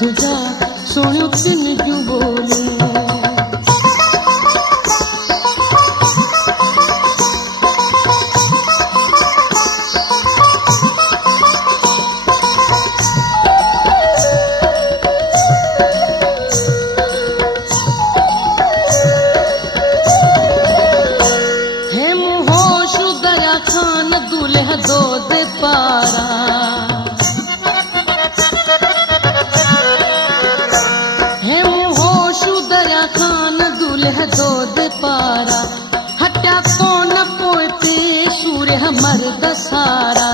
तुझा सोनियो तिन क्यों बोले। खान दूल्हा दो दे पारा है होशु दया खान दूल्हा दो दे पारा हट्या कौन पोते सूर्य मर्द सारा।